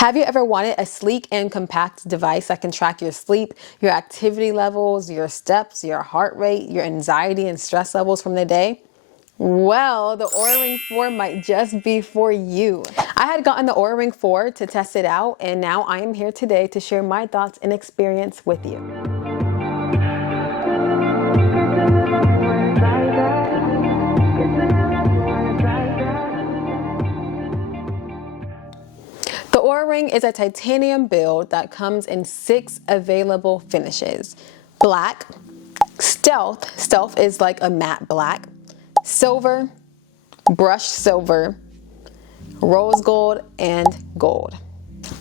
Have you ever wanted a sleek and compact device that can track your sleep, your activity levels, your steps, your heart rate, your anxiety and stress levels from the day? Well, the Oura Ring 4 might just be for you. I had gotten the Oura Ring 4 to test it out, and now I am here today to share my thoughts and experience with you. The Oura Ring is a titanium build that comes in 6 available finishes: black, stealth is like a matte black, silver, brushed silver, rose gold, and gold.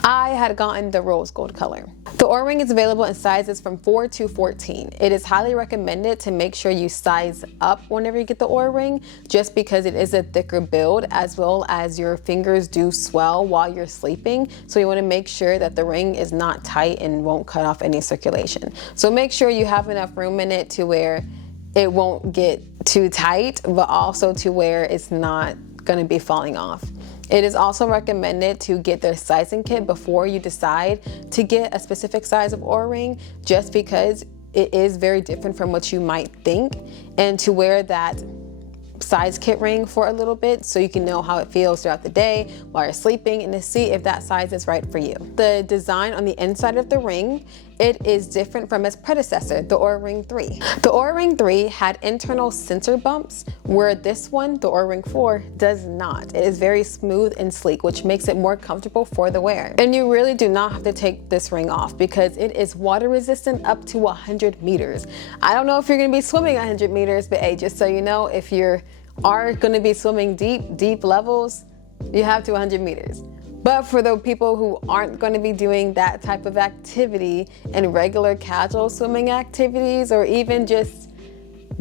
I had gotten the rose gold color. The Oura Ring is available in sizes from 4 to 14. It is highly recommended to make sure you size up whenever you get the Oura Ring, just because it is a thicker build, as well as your fingers do swell while you're sleeping. So you want to make sure that the ring is not tight and won't cut off any circulation. So make sure you have enough room in it to where it won't get too tight, but also to where it's not going to be falling off. It is also recommended to get the sizing kit before you decide to get a specific size of Oura Ring, just because it is very different from what you might think, and to wear that size kit ring for a little bit so you can know how it feels throughout the day while you're sleeping, and to see if that size is right for you. The design on the inside of the ring, it is different from its predecessor, the Oura Ring 3. The Oura Ring 3 had internal sensor bumps, where this one, the Oura Ring 4, does not. It is very smooth and sleek, which makes it more comfortable for the wearer. And you really do not have to take this ring off, because it is water resistant up to 100 meters. I don't know if you're gonna be swimming 100 meters, but hey, just so you know, if you are gonna be swimming deep levels, you have to 100 meters. But for the people who aren't going to be doing that type of activity and regular casual swimming activities, or even just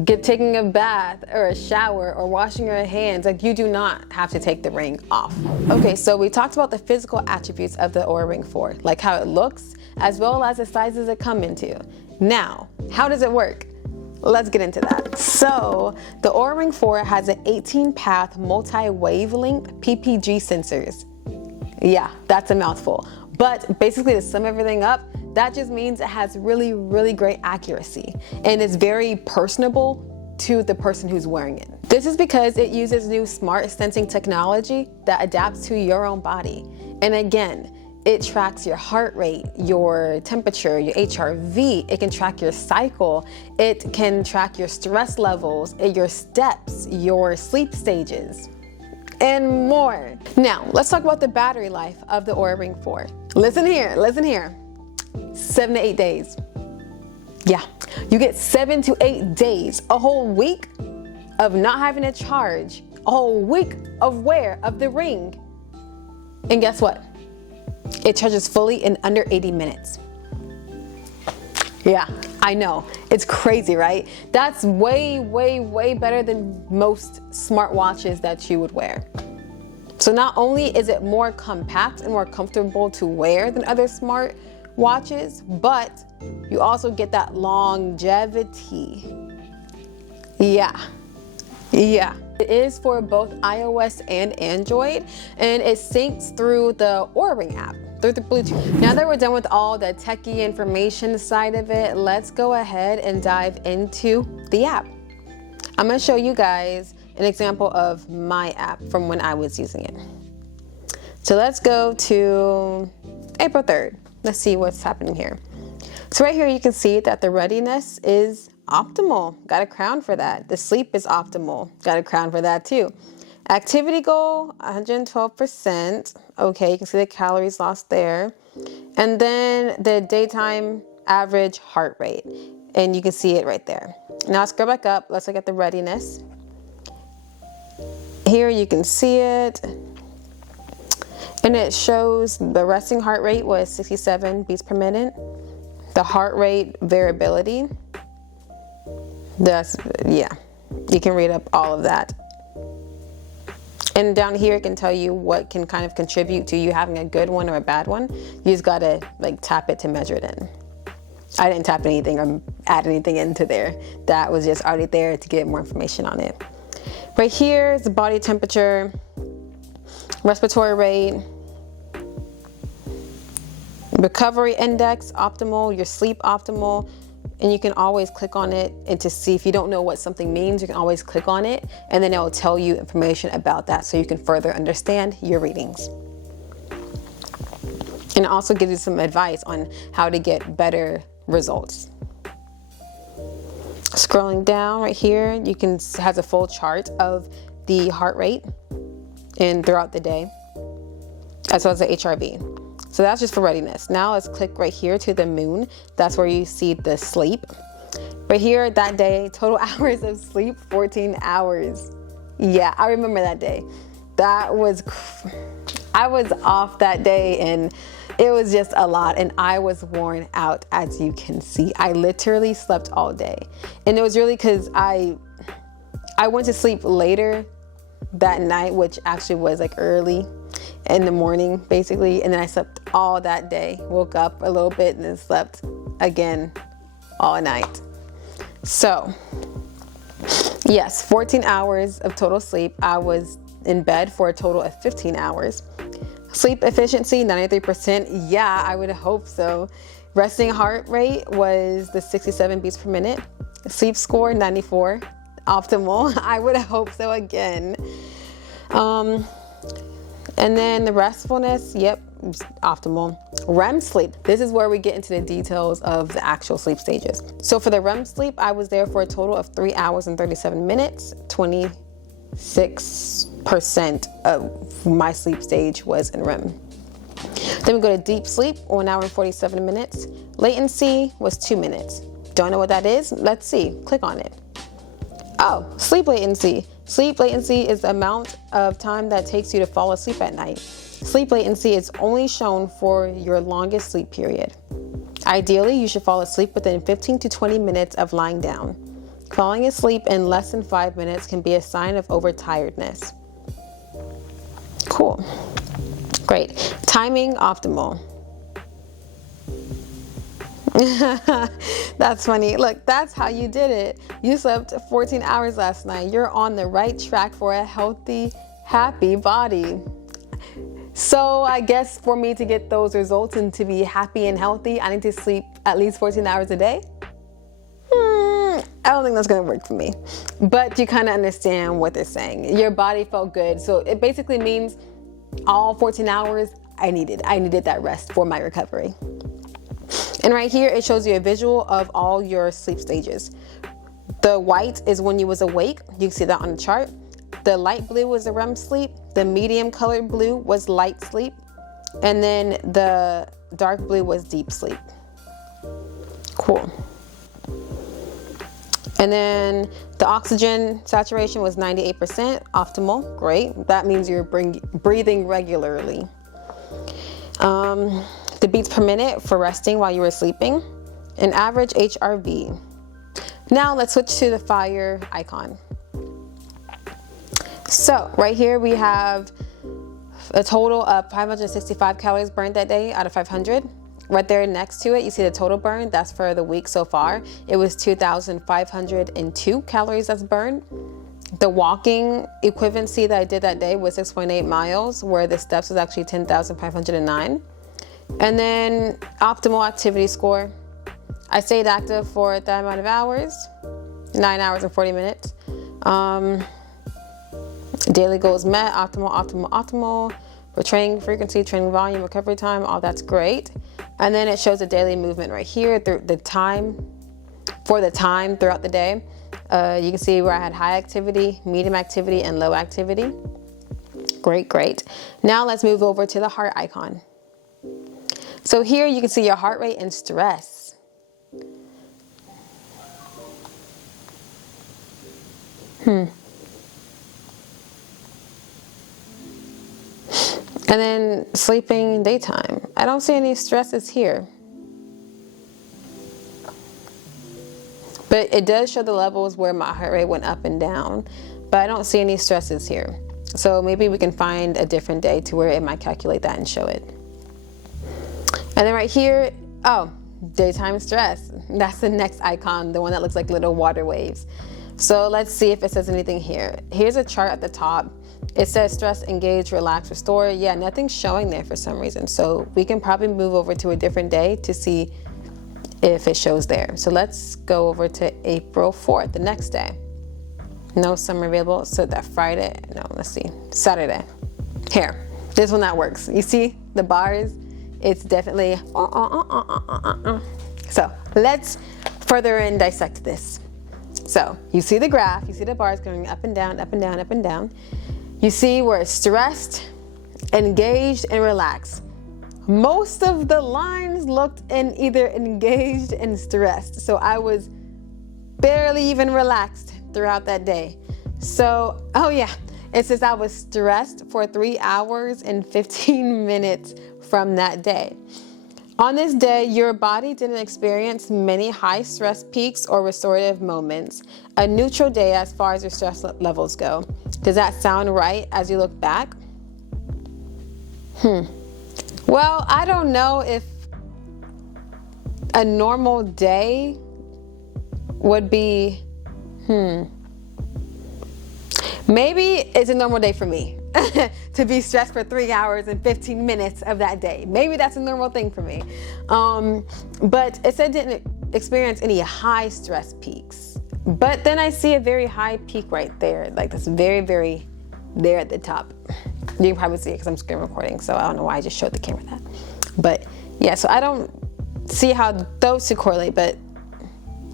taking a bath or a shower or washing your hands, like, you do not have to take the ring off. Okay, so we talked about the physical attributes of the Oura Ring 4, like how it looks, as well as the sizes it come into. Now, how does it work? Let's get into that. So the Oura Ring 4 has an 18-path multi-wavelength PPG sensors. Yeah, that's a mouthful. But basically, to sum everything up, that just means it has really great accuracy, and it's very personable to the person who's wearing it. This is because it uses new smart sensing technology that adapts to your own body. And again, it tracks your heart rate, your temperature, your HRV. It can track your cycle. It can track your stress levels, your steps, your sleep stages, and more. Now, let's talk about the battery life of the Oura Ring 4. Listen here. 7 to 8 days. Yeah, you get 7 to 8 days, a whole week of not having to charge, a whole week of wear of the ring. And guess what? It charges fully in under 80 minutes. Yeah, I know. It's crazy, right? That's way better than most smartwatches that you would wear. So not only is it more compact and more comfortable to wear than other smart watches, but you also get that longevity. Yeah. It is for both iOS and Android, and it syncs through the Oura Ring app, through the Bluetooth. Now that we're done with all the techie information side of it, let's go ahead and dive into the app. I'm gonna show you guys an example of my app from when I was using it. So let's go to April 3rd. Let's see what's happening here. So right here you can see that the readiness is optimal. Got a crown for that. The sleep is optimal. Got a crown for that too. Activity goal, 112%. Okay, you can see the calories lost there. And then the daytime average heart rate. And you can see it right there. Now scroll back up. Let's look at the readiness. Here you can see it. And it shows the resting heart rate was 67 beats per minute. The heart rate variability. Yeah, you can read up all of that. And down here it can tell you what can kind of contribute to you having a good one or a bad one. You just gotta tap it to measure it in. I didn't tap anything or add anything into there. That was just already there to get more information on it. Right here is the body temperature, respiratory rate, Recovery index, optimal, your sleep optimal, and you can always click on it, and to see if you don't know what something means, you can always click on it, and then it will tell you information about that so you can further understand your readings. And it also gives you some advice on how to get better results. Scrolling down right here, you can has a full chart of the heart rate and throughout the day, as well as the HRV. So that's just for readiness. Now let's click right here to the moon. That's where you see the sleep. Right here, that day, total hours of sleep, 14 hours. Yeah, I remember that day. I was off that day, and it was just a lot, and I was worn out, as you can see. I literally slept all day. And it was really because I went to sleep later that night, which actually was like early in the morning, basically, and then I slept all that day. Woke up a little bit and then slept again all night. So yes, 14 hours of total sleep. I was in bed for a total of 15 hours. Sleep efficiency, 93%. Yeah, I would hope so. Resting heart rate was the 67 beats per minute. Sleep score, 94. Optimal. I would hope so again. And then the restfulness, yep, optimal. REM sleep. This is where we get into the details of the actual sleep stages. So for the REM sleep, I was there for a total of 3 hours and 37 minutes. 26% of my sleep stage was in REM. Then we go to deep sleep, 1 hour and 47 minutes. Latency was 2 minutes. Don't know what that is? Let's see. Click on it. Oh, sleep latency. Sleep latency is the amount of time that takes you to fall asleep at night. Sleep latency is only shown for your longest sleep period. Ideally, you should fall asleep within 15 to 20 minutes of lying down. Falling asleep in less than 5 minutes can be a sign of overtiredness. Cool. Great. Timing optimal. That's funny. Look, that's how you did it. You slept 14 hours last night. You're on the right track for a healthy, happy body. So I guess for me to get those results and to be happy and healthy, I need to sleep at least 14 hours a day. I don't think that's going to work for me. But you kind of understand what they're saying. Your body felt good. So it basically means all 14 hours I needed that rest for my recovery. And right here, it shows you a visual of all your sleep stages. The white is when you was awake. You can see that on the chart. The light blue was the REM sleep. The medium colored blue was light sleep. And then the dark blue was deep sleep. Cool. And then the oxygen saturation was 98%, optimal. Great. That means you're breathing regularly. The beats per minute for resting while you were sleeping, an average HRV. Now let's switch to the fire icon. So right here we have a total of 565 calories burned that day out of 500. Right there next to it, you see the total burn. That's for the week so far. It was 2,502 calories that's burned. The walking equivalency that I did that day was 6.8 miles, where the steps was actually 10,509. And then optimal activity score. I stayed active for that amount of hours, 9 hours and 40 minutes. Daily goals met, optimal. For training frequency, training volume, recovery time, all that's great. And then it shows the daily movement right here, the time throughout the day. You can see where I had high activity, medium activity, and low activity. Great. Now let's move over to the heart icon. So here you can see your heart rate and stress. And then sleeping daytime. I don't see any stresses here. But it does show the levels where my heart rate went up and down. But I don't see any stresses here. So maybe we can find a different day to where it might calculate that and show it. And then right here, daytime stress. That's the next icon, the one that looks like little water waves. So let's see if it says anything here. Here's a chart at the top. It says stress, engage, relax, restore. Yeah, nothing's showing there for some reason. So we can probably move over to a different day to see if it shows there. So let's go over to April 4th, the next day. No summer available. So that Friday, no, let's see, Saturday. Here, this one that works. You see the bars? It's definitely, So let's further and dissect this. So you see the graph, you see the bars going up and down, up and down, up and down. You see where it's stressed, engaged, and relaxed. Most of the lines looked in either engaged and stressed. So I was barely even relaxed throughout that day. So, oh yeah, it says I was stressed for 3 hours and 15 minutes from that day. On this day, your body didn't experience many high stress peaks or restorative moments. A neutral day as far as your stress levels go. Does that sound right as you look back? Well, I don't know if a normal day would be, maybe it's a normal day for me to be stressed for 3 hours and 15 minutes of that day. Maybe that's a normal thing for me. But it said didn't experience any high stress peaks. But then I see a very high peak right there. Like that's very, very there at the top. You can probably see it because I'm screen recording. So I don't know why I just showed the camera that. But yeah, so I don't see how those two correlate. But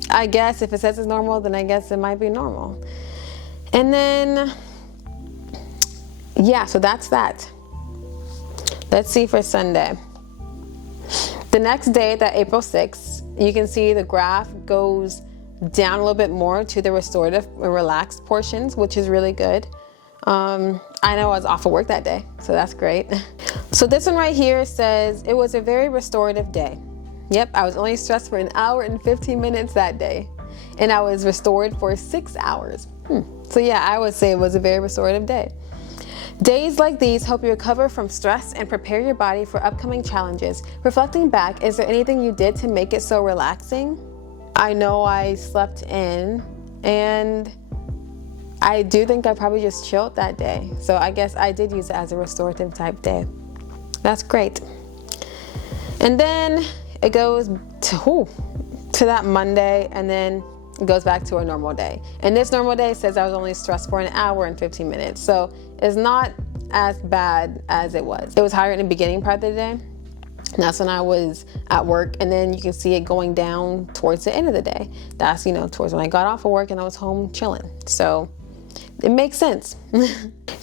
I guess if it says it's normal, then I guess it might be normal. And then, yeah, so that's that. Let's see for Sunday. The next day, that April 6th, you can see the graph goes down a little bit more to the restorative and relaxed portions, which is really good. I know I was off of work that day, so that's great. So this one right here says, it was a very restorative day. Yep, I was only stressed for 1 hour and 15 minutes that day. And I was restored for 6 hours. So yeah, I would say it was a very restorative day. Days like these help you recover from stress and prepare your body for upcoming challenges. Reflecting back, is there anything you did to make it so relaxing? I know I slept in, and I do think I probably just chilled that day. So I guess I did use it as a restorative type day. That's great. And then it goes to that Monday, and then it goes back to a normal day. And this normal day says I was only stressed for 1 hour and 15 minutes. So it's not as bad as it was. It was higher in the beginning part of the day. That's when I was at work, and then you can see it going down towards the end of the day. That's, towards when I got off of work and I was home chilling. So it makes sense.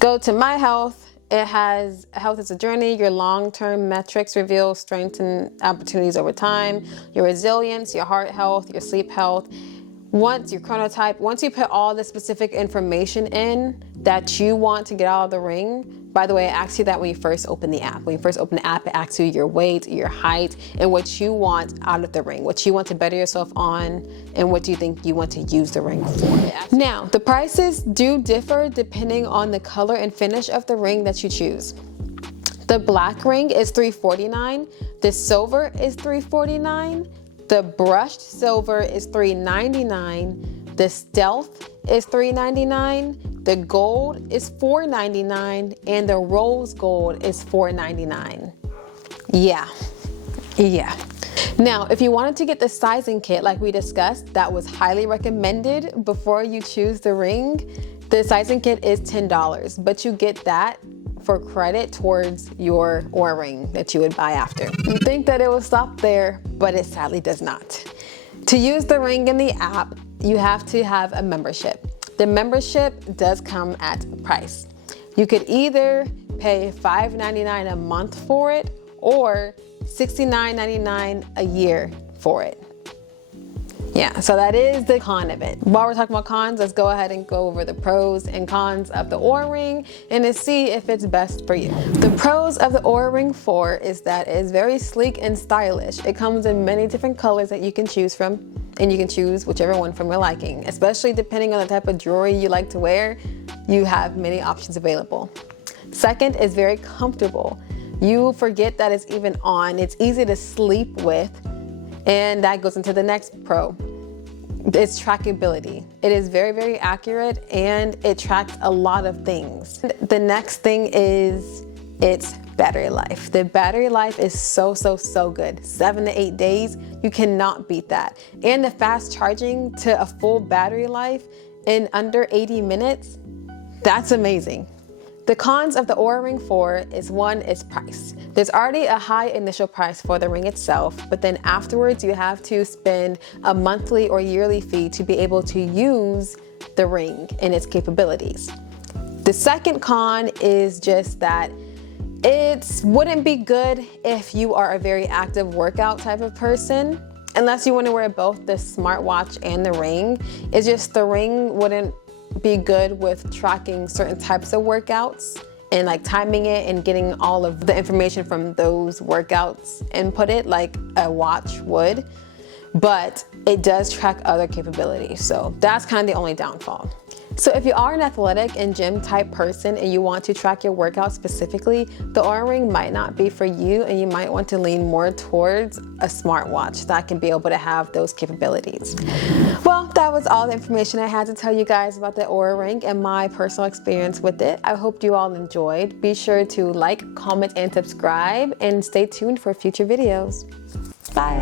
Go to my health. It has health is a journey. Your long-term metrics reveal strengths and opportunities over time. Your resilience, your heart health, your sleep health. Once your chronotype, once you put all the specific information in that you want to get out of the ring. By the way, it asks you that when you first open the app. When you first open the app, it asks you your weight, your height, and what you want out of the ring, what you want to better yourself on, and what do you think you want to use the ring for. Now, the prices do differ depending on the color and finish of the ring that you choose. The black ring is $349. The silver is $349. The brushed silver is $399. The stealth is $399. The gold is $499. And the rose gold is $499. Yeah. Now, if you wanted to get the sizing kit like we discussed, that was highly recommended before you choose the ring. The sizing kit is $10, but you get that for credit towards your Oura ring that you would buy after. You think that it will stop there, but it sadly does not. To use the ring in the app, you have to have a membership. The membership does come at a price. You could either pay $5.99 a month for it or $69.99 a year for it. Yeah, so that is the con of it. While we're talking about cons, let's go ahead and go over the pros and cons of the Oura Ring and to see if it's best for you. The pros of the Oura Ring 4 is that it is very sleek and stylish. It comes in many different colors that you can choose from, and you can choose whichever one from your liking. Especially depending on the type of jewelry you like to wear, you have many options available. Second, is very comfortable. You forget that it's even on. It's easy to sleep with. And that goes into the next pro. Its trackability. It is very, very accurate and it tracks a lot of things. The next thing is its battery life. The battery life is so good. 7 to 8 days, you cannot beat that. And the fast charging to a full battery life in under 80 minutes, that's amazing. The cons of the Oura Ring 4 is, one, its price. There's already a high initial price for the ring itself, but then afterwards you have to spend a monthly or yearly fee to be able to use the ring and its capabilities. The second con is just that it wouldn't be good if you are a very active workout type of person, unless you want to wear both the smartwatch and the ring. It's just the ring wouldn't be good with tracking certain types of workouts and like timing it and getting all of the information from those workouts inputted like a watch would, but it does track other capabilities. So that's kind of the only downfall. So if you are an athletic and gym type person and you want to track your workout specifically, the Oura Ring might not be for you, and you might want to lean more towards a smartwatch that can be able to have those capabilities. Well, that was all the information I had to tell you guys about the Oura Ring and my personal experience with it. I hope you all enjoyed. Be sure to like, comment, and subscribe, and stay tuned for future videos. Bye.